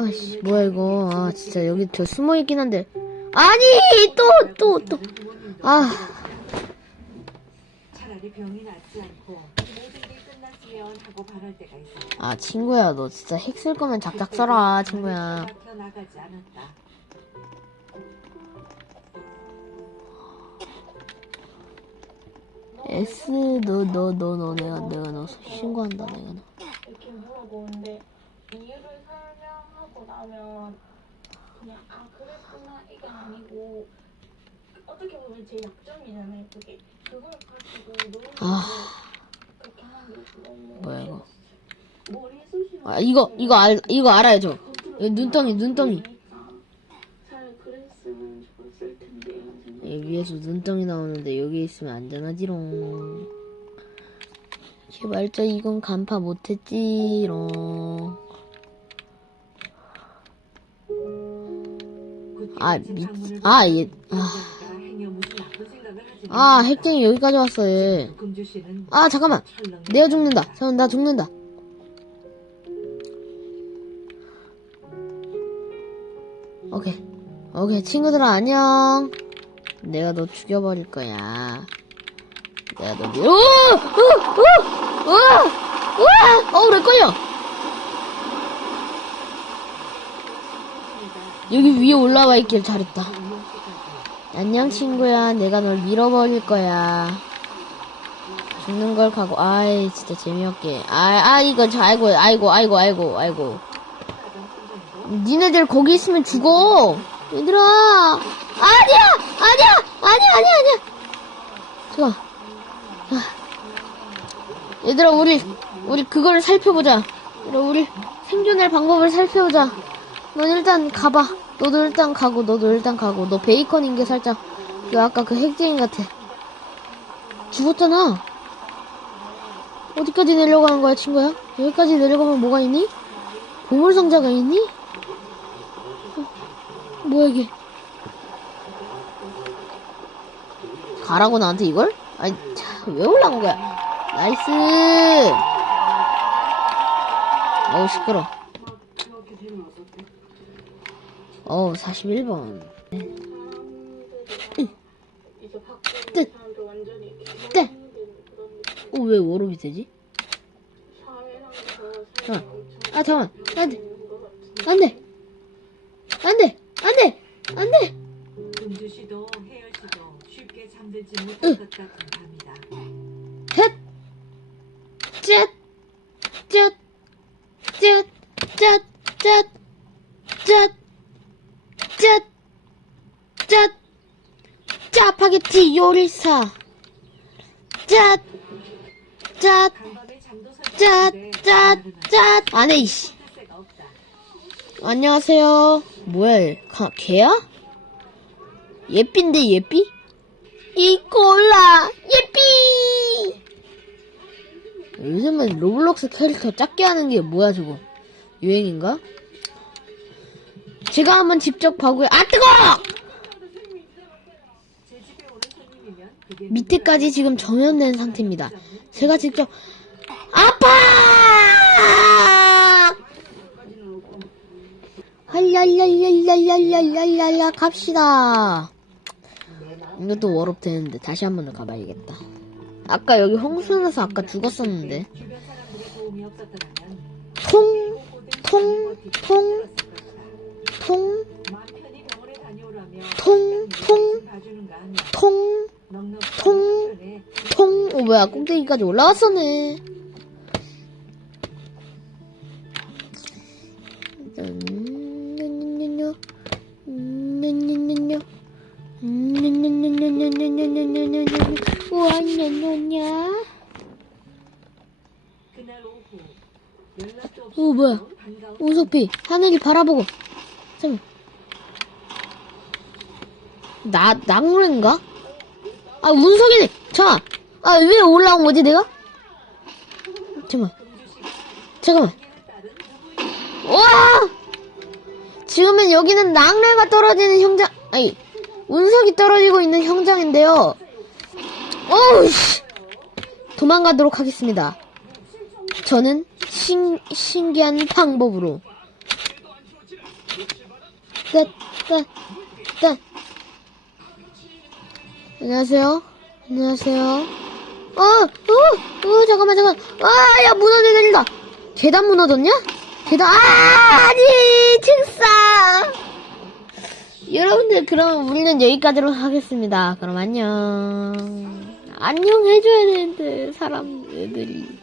아씨 뭐야 이거. 아 진짜 여기 저 숨어있긴 한데. 아니 또 또 또아. 차라리 병이 낫지 않고 모든 게 끝났으면 하고 바랄 때가 있어. 아 친구야 너 진짜 핵 쓸 거면 작작 써라 친구야. S 너 너 너 너 내가 내가 너 신고한다 내가 너 이렇게 물어보는데 이유를 설명 하고 나면 그냥 아 그랬구나 이게 아니고 어떻게 보면 제 약점이잖아요 그게. 그걸 가지고 너무 아. 그렇게 하는 게 너무 뭐야 이거? 쑤시는 아 이거 이거 알 이거 이거 눈덩이 눈덩이. 잘 그랬으면 좋았을 텐데 이 위에서 눈덩이 나오는데 여기 있으면 안전하지롱. 제발자 이건 간파 못했지롱 아, 미, 아, 얘, 아, 아, 핵쟁이 여기까지 왔어, 얘. 씨는 아, 잠깐만. 내가 죽는다. 잠깐, 나 죽는다. 오케이. 오케이, 친구들아, 안녕. 내가 너 죽여버릴 거야. 내가 너, 미... 오! 오! 오! 오! 오! 어우, 렉 걸려! 여기 위에 올라와 있길 잘했다. 안녕, 친구야. 내가 널 밀어버릴 거야. 죽는 걸 가고, 아이, 진짜 재미없게. 아, 아, 이거, 저, 아이고, 아이고, 아이고, 아이고, 아이고. 니네들 거기 있으면 죽어! 얘들아! 아니야! 아니야! 아니야, 아니야, 아니야! 잠깐. 아. 얘들아, 우리, 우리 그거를 살펴보자. 얘들아, 우리 생존할 방법을 살펴보자. 넌 일단 가봐. 너도 일단 가고, 너도 일단 가고. 너 베이컨인 게 살짝, 그 아까 그 핵쟁이 같아. 죽었잖아. 어디까지 내려가는 거야, 친구야? 여기까지 내려가면 뭐가 있니? 보물상자가 있니? 어, 뭐야, 이게? 가라고 나한테 이걸? 아니, 참, 왜 올라온 거야? 나이스! 어우, 시끄러. 어 41번. 어왜 워롭이 되지? 어. 아 잠깐 안돼. 안돼. 안돼. 안돼. 안돼. 금주시도 해열시도 쉽게 잠들지 못할 것 같은 밤이다. 셋. 셋, 셋. 파게티 요리사! 잠도 쨋! 설쳤는데 쨋! 쨋! 안해, 이씨. 안녕하세요. 뭐야, 얘? 가, 개야? 예삐인데, 예삐? 이 꼴라, 예삐! 요즘은 로블록스 캐릭터 작게 하는 게 뭐야, 저거? 유행인가? 제가 한번 직접 봐고요. 아, 뜨거! 제 집에 오는 손님이면 그게 밑에까지 지금 정연된 상태입니다. 제가 직접, 아파! 할랄랄랄랄랄랄랄랄라 갑시다. 이것도 워업 되는데 다시 한 번 더 가봐야겠다. 아까 여기 홍수나서 아까 죽었었는데 통, 통, 통, 통, 통, 통, 통, 통, 통. 어, 뭐야, 꼭대기까지 올라왔었네. 우와, 냐냐냐. 오, 뭐야. 우석피, 하늘이 바라보고. 잠깐만. 나 낙뢰인가? 아 운석이네 잠깐 아왜 올라온 거지 내가? 잠깐 잠깐만. 와! 지금은 여기는 낙뢰가 떨어지는 형장 아니 운석이 떨어지고 있는 형장인데요. 어우씨! 도망가도록 하겠습니다. 저는 신, 신기한 방법으로. 끝, 끝, 끝. 안녕하세요. 안녕하세요. 어, 어, 어, 잠깐만, 잠깐. 아, 야, 무너져 내린다. 계단 무너졌냐? 계단, 아, 아니, 책상. 여러분들, 그럼 우리는 여기까지로 하겠습니다. 그럼 안녕. 안녕 해줘야 되는데, 사람, 애들이.